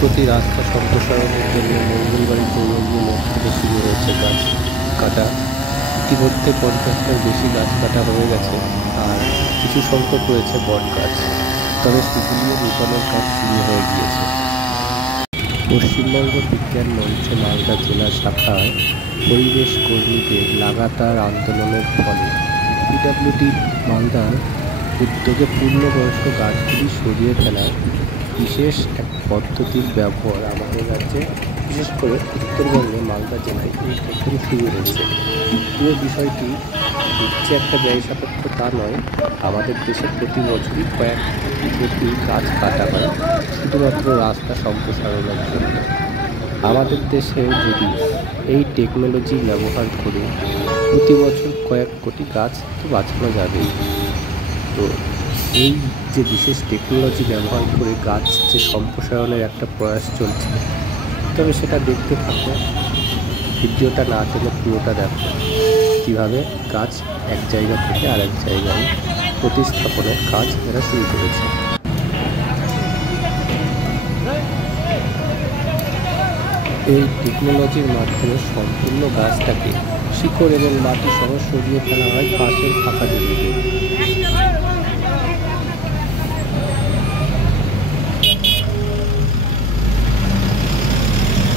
সম্প্রতি রাস্তা সম্প্রসারণের জন্য মঙ্গলবাড়ি পৌর নিগমের থেকে শুরু হয়েছে গাছ কাটা। ইতিমধ্যে 50টার বেশি গাছ কাটা হয়ে গেছে, আর কিছু সংখ্যক রয়েছে বট গাছ, তবে সেগুলিও রোপণের কাজ শুরু হয়ে গিয়েছে। পশ্চিমবঙ্গ বিজ্ঞান মঞ্চ মালদা জেলা শাখার পরিবেশ কর্মীদের লাগাতার আন্দোলনের ফলে পিডব্লিউডি মালদার উদ্যোগে পূর্ণবয়স্ক গাছগুলি সরিয়ে ফেলার বিশেষ এক পদ্ধতির ব্যবহার আমাদের রাজ্যে, বিশেষ করে উত্তরবঙ্গে মালদা জেলায় এই প্রথম শুরু হয়েছে। পুরো বিষয়টি যে একটা ব্যয় সাপেক্ষ তা নয়, আমাদের দেশে প্রতি বছরই কয়েক কোটি গাছ কাটা হয় শুধুমাত্র রাস্তা সম্প্রসারণের জন্য। আমাদের দেশে যদি এই টেকনোলজি ব্যবহার করে প্রতি বছর কয়েক কোটি গাছ তো বাঁচানো যাবেই। তো এই যে বিশেষ টেকনোলজি ব্যবহার করে গাছ যে সম্প্রসারণের একটা প্রয়াস চলছে, তবে সেটা দেখতে থাকো, ভিডিওটা না টেনে পুরোটা দেখো কীভাবে গাছ এক জায়গা থেকে আরেক জায়গায় প্রতিস্থাপনের কাজ এরা শুরু করেছে। এই টেকনোলজির মাধ্যমে সম্পূর্ণ গাছটাকে শিকড় এবং মাটি সহ সরিয়ে ফেলা হয় পাশের ফাঁকা জমিতে।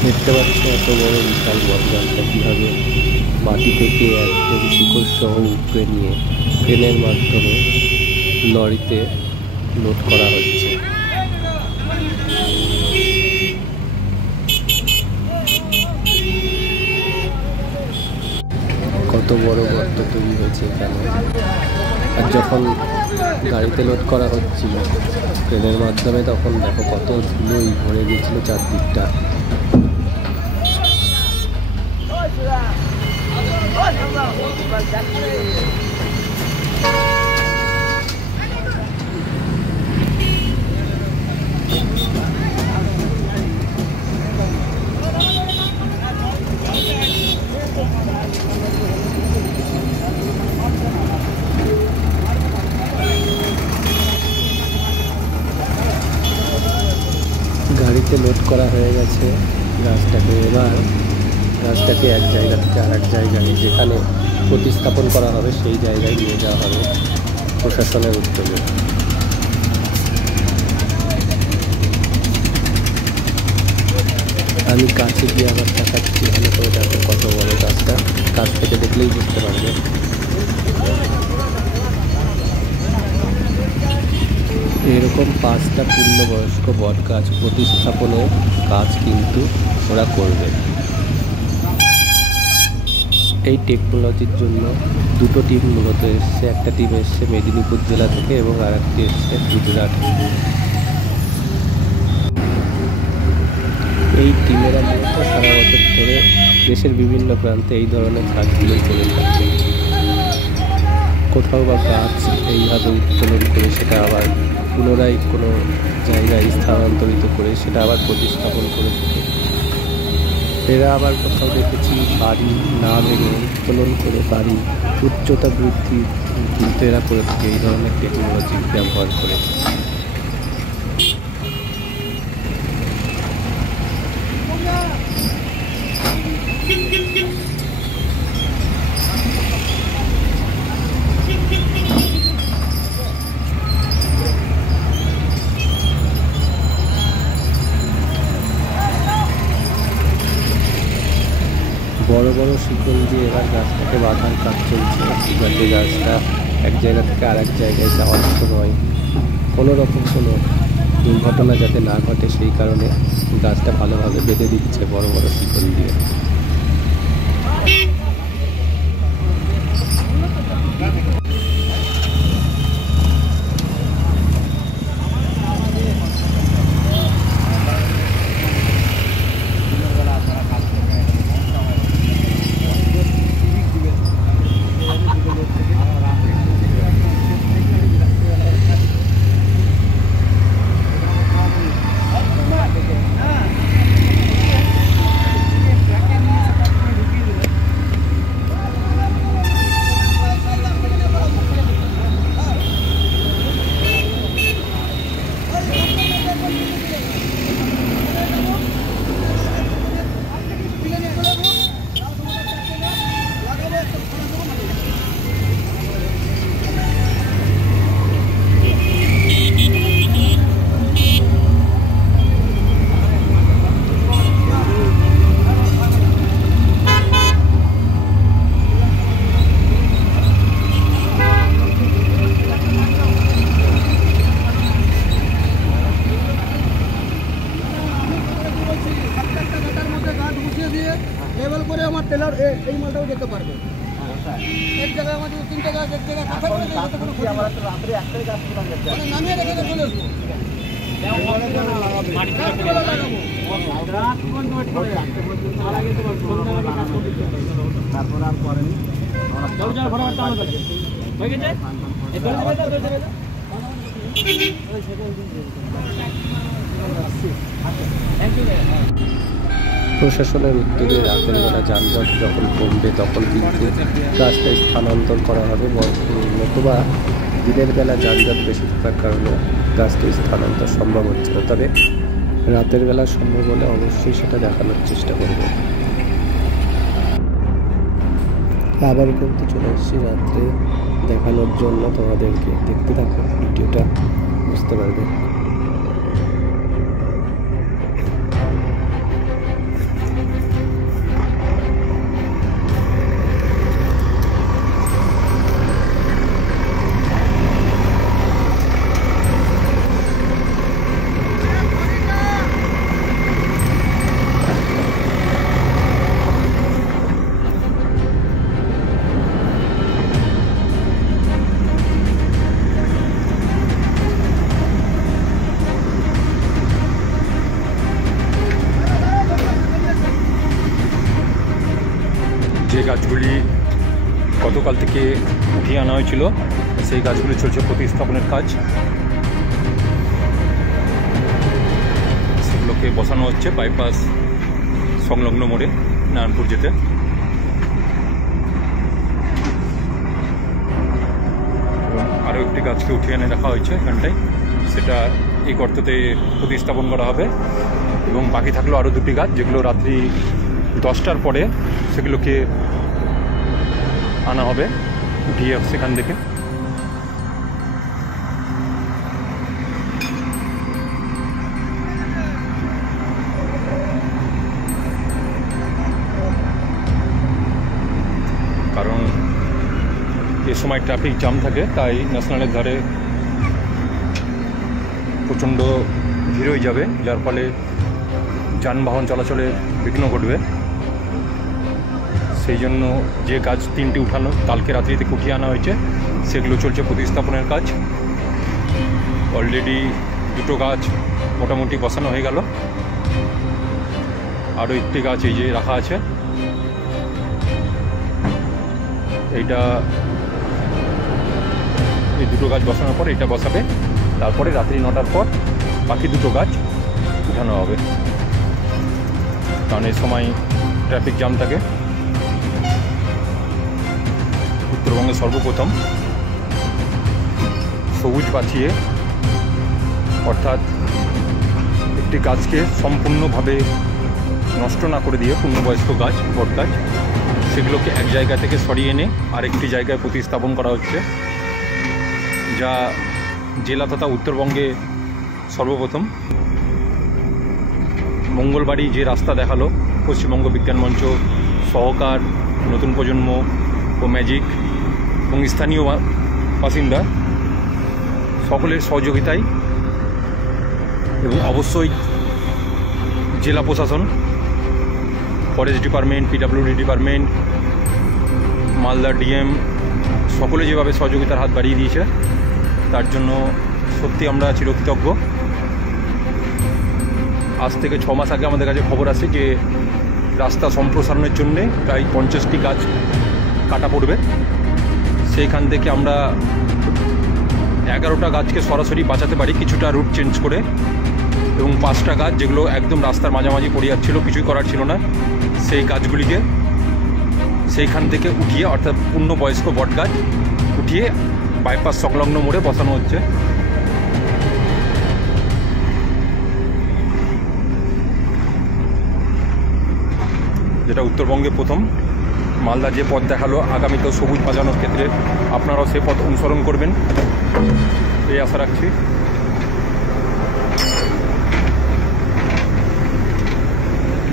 দেখতে পাচ্ছি এত বড় বিশাল বট গাছটা কীভাবে মাটি থেকে একদম শিকড় সহ উপড়ে নিয়ে ট্রেনের মাধ্যমে লরিতে লোড করা হচ্ছে। কত বড় গর্ত তৈরি হয়েছে এখানে। আর যখন গাড়িতে লোড করা হচ্ছিল ট্রেনের মাধ্যমে, তখন দেখো কত ধুলোই ভরে গিয়েছিল চারদিকটা। গাড়িতে লোড করা হয়ে গেছে গাছটাকে। এবার গাছটাকে এক জায়গা থেকে আরেক জায়গায় যেখানে প্রতিস্থাপন করা হবে সেই জায়গায় নিয়ে যাওয়া হবে প্রশাসনের উদ্যোগে। আমি কাছে গিয়ে আবার দেখাচ্ছি, ভালো করে দেখো কত বড় গাছটা, কাছ থেকে দেখলেই বুঝতে পারবে। এরকম 5টা পূর্ণবয়স্ক বট গাছ প্রতিস্থাপনের কাজ কিন্তু ওরা করবে। এই টেকনোলজির জন্য দুটো টিম মূলত এসছে। একটা টিম এসছে মেদিনীপুর জেলা থেকে এবং আর একটি এসছে গুজরাট। এই টিমেরা মূলত সারা বছর ধরে দেশের বিভিন্ন প্রান্তে এই ধরনের কাজগুলো করে থাকে। কোথাও বা গাছ এইভাবে উত্তোলন করে সেটা আবার পুনরায় কোনো জায়গায় স্থানান্তরিত করে সেটা আবার প্রতিস্থাপন করে থাকে। এরা আবার কোথাও দেখেছি বাড়ি না ভেঙে উত্তোলন করে বাড়ি উচ্চতা বৃদ্ধি কিন্তু এরা করে থাকে এই ধরনের টেকনোলজি ব্যবহার করে। বড় বড় শিকল দিয়ে এবার গাছটাকে বাঁধার কাজ চলছে, যাতে গাছটা এক জায়গা থেকে আরেক জায়গায় যাওয়ার সময় কোনো রকম কোনো দুর্ঘটনা যাতে না ঘটে সেই কারণে গাছটা ভালোভাবে বেঁধে দিচ্ছে বড় বড় শিকল দিয়ে। লেভেল করে আমার টেলার এই মালটাও যেতে পারবে। এক জায়গায় আমাদের 3টে গাছ, এক জায়গায় কথা বলে রাত্রে একটাই গাছ নামিয়ে রেখে চলে আসবো। তারপর আর করেনি প্রশাসনের উদ্যোগে রাতের বেলা যানজট যখন কমবে তখন কিন্তু গাছটা স্থানান্তর করা হবে, নতুবা দিনের বেলা যানজট বেশি থাকার কারণে গাছটা স্থানান্তর সম্ভব হচ্ছে না। তবে রাতের বেলা সম্ভব হলে অবশ্যই সেটা দেখানোর চেষ্টা করব। আবার কিন্তু চলে এসেছি রাত্রে দেখানোর জন্য তোমাদেরকে। দেখতে থাকো, ভিডিওটা বুঝতে পারবে। যে গাছগুলি গতকাল থেকে উঠিয়ে আনা হয়েছিল সেই গাছগুলি চলছে প্রতিস্থাপনের কাজ। সেগুলোকে বসানো হচ্ছে বাইপাস সংলগ্ন মোড়ে নারায়ণপুর যেতে। আরও একটি গাছকে উঠিয়ে এনে রাখা হয়েছে এখানটায়, সেটা এই গর্ততে প্রতিস্থাপন করা হবে। এবং বাকি থাকলো আরও দুটি গাছ, যেগুলো রাত্রি 10টার পরে সেগুলোকে আনা হবে উঠিয়ে সেখান থেকে। কারণ এ সময় ট্রাফিক জ্যাম থাকে, তাই ন্যাশনালের ধারে প্রচণ্ড ভিড় হয়ে যাবে, যার ফলে যানবাহন চলাচলে বিঘ্ন ঘটবে। সেই জন্য যে গাছ 3টি উঠানো কালকে রাত্রি থেকে উঠিয়ে আনা হয়েছে সেগুলো চলছে প্রতিস্থাপনের কাজ। অলরেডি 2টো গাছ মোটামুটি বসানো হয়ে গেল, আরও একটি গাছ এই যে রাখা আছে। এইটা এই 2টো গাছ বসানোর পর এটা বসাবে, তারপরে রাত্রি 9টার পর বাকি 2টো গাছ উঠানো হবে, কারণ এই সময় ট্রাফিক জ্যাম থাকে। উত্তরবঙ্গে সর্বপ্রথম সবুজ বাঁচিয়ে, অর্থাৎ একটি গাছকে সম্পূর্ণভাবে নষ্ট না করে দিয়ে পূর্ণবয়স্ক গাছ, বট গাছ, সেগুলোকে এক জায়গা থেকে সরিয়ে এনে আরেকটি জায়গায় প্রতিস্থাপন করা হচ্ছে, যা জেলা তথা উত্তরবঙ্গে সর্বপ্রথম। মঙ্গলবারই যে রাস্তা দেখালো পশ্চিমবঙ্গ বিজ্ঞান মঞ্চ, সহকার, নতুন প্রজন্ম ও ম্যাজিক এবং স্থানীয় বাসিন্দা সকলের সহযোগিতায় এবং অবশ্যই জেলা প্রশাসন, forest department, PWD department, Malda DM সকলে যেভাবে সহযোগিতার হাত বাড়িয়ে দিয়েছে তার জন্য সত্যি আমরা চিরকৃতজ্ঞ। আজ থেকে 6 মাস আগে আমাদের কাছে খবর আসে যে রাস্তা সম্প্রসারণের জন্যে প্রায় 50টি গাছ কাটা পড়বে। সেইখান থেকে আমরা 11টা গাছকে সরাসরি বাঁচাতে পারি কিছুটা রুট চেঞ্জ করে, এবং 5টা গাছ যেগুলো একদম রাস্তার মাঝামাঝি পড়ে যাচ্ছিলো, কিছুই করার ছিল না, সেই গাছগুলিকে সেইখান থেকে উঠিয়ে, অর্থাৎ পূর্ণবয়স্ক বট গাছ উঠিয়ে বাইপাস সংলগ্ন মোড়ে বসানো হচ্ছে। যেটা উত্তরবঙ্গে প্রথম। মালদা যে পথ দেখালো আগামীতেও সবুজ বাঁচানোর ক্ষেত্রে আপনারাও সে পথ অনুসরণ করবেন এই আশা রাখছি।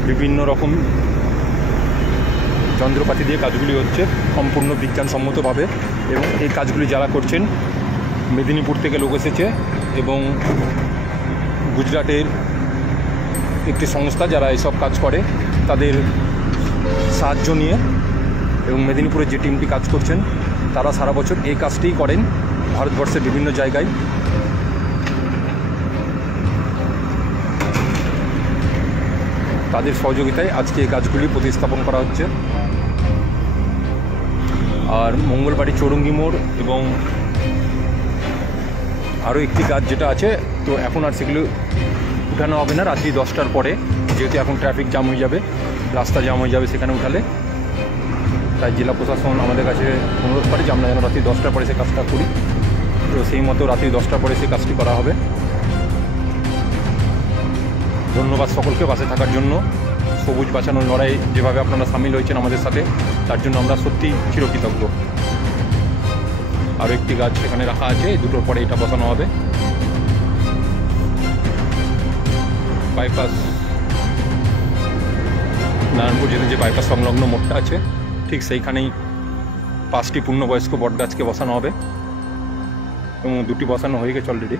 বিভিন্ন রকম যন্ত্রপাতি দিয়ে কাজগুলি হচ্ছে সম্পূর্ণ বিজ্ঞানসম্মতভাবে, এবং এই কাজগুলি যারা করছেন মেদিনীপুর থেকে লোক এসেছে এবং গুজরাটের একটি সংস্থা যারা এইসব কাজ করে, তাদের সাহায্য নিয়ে, এবং মেদিনীপুরের যে টিমটি কাজ করছেন তারা সারা বছর এই কাজটিই করেন ভারতবর্ষের বিভিন্ন জায়গায়। তাদের সহযোগিতায় আজকে এই গাছগুলি প্রতিস্থাপন করা হচ্ছে। আর মঙ্গলবাড়ি চৌরঙ্গি মোড় এবং আরও একটি গাছ যেটা আছে, তো এখন আর সেগুলো উঠানো হবে না রাত্রি 10টার পরে, যেহেতু এখন ট্রাফিক জ্যাম হয়ে যাবে, রাস্তা জ্যাম হয়ে যাবে সেখানে উঠালে। তাই জেলা প্রশাসন আমাদের কাছে অনুরোধ করে যে আমরা যেন রাত্রি 10টার পরে সে কাজটা করি, তো সেই মতো রাত্রি 10টার পরে সেই কাজটি করা হবে। ধন্যবাদ সকলকে পাশে থাকার জন্য। সবুজ বাঁচানোর লড়াই যেভাবে আপনারা সামিল হয়েছেন আমাদের সাথে, তার জন্য আমরা সত্যিই চিরকৃতজ্ঞ। আরও একটি গাছ সেখানে রাখা আছে, এই দুটোর পরে এটা বসানো হবে। বাইপাস নারায়ণপুর যেতে যে বাইপাস সংলগ্ন মোড়টা আছে, ঠিক সেইখানেই 5টি পূর্ণবয়স্ক বট গাছকে বসানো হবে, এবং 2টি বসানো হয়ে গেছে অলরেডি।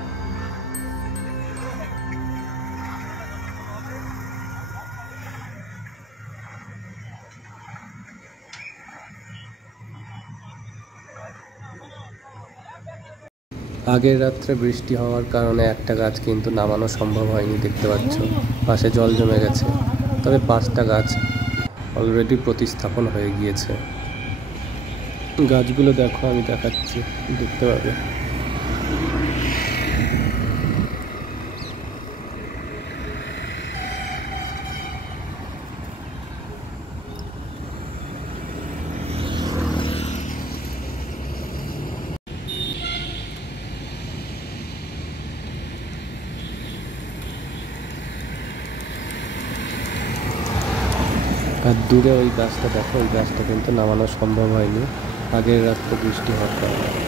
আগের রাত্রে বৃষ্টি হওয়ার কারণে একটা গাছ কিন্তু নামানো সম্ভব হয়নি, দেখতে পাচ্ছ পাশে জল জমে গেছে। তবে 5টা গাছ অলরেডি প্রতিস্থাপন হয়ে গিয়েছে। গাছগুলো দেখো, আমি দেখাচ্ছি, দেখতে পাবে। আর দূরে ওই গাছটা দেখো, ওই গাছটা কিন্তু নামানো সম্ভব হয়নি আগের রাত্রে বৃষ্টি হওয়ার কারণে।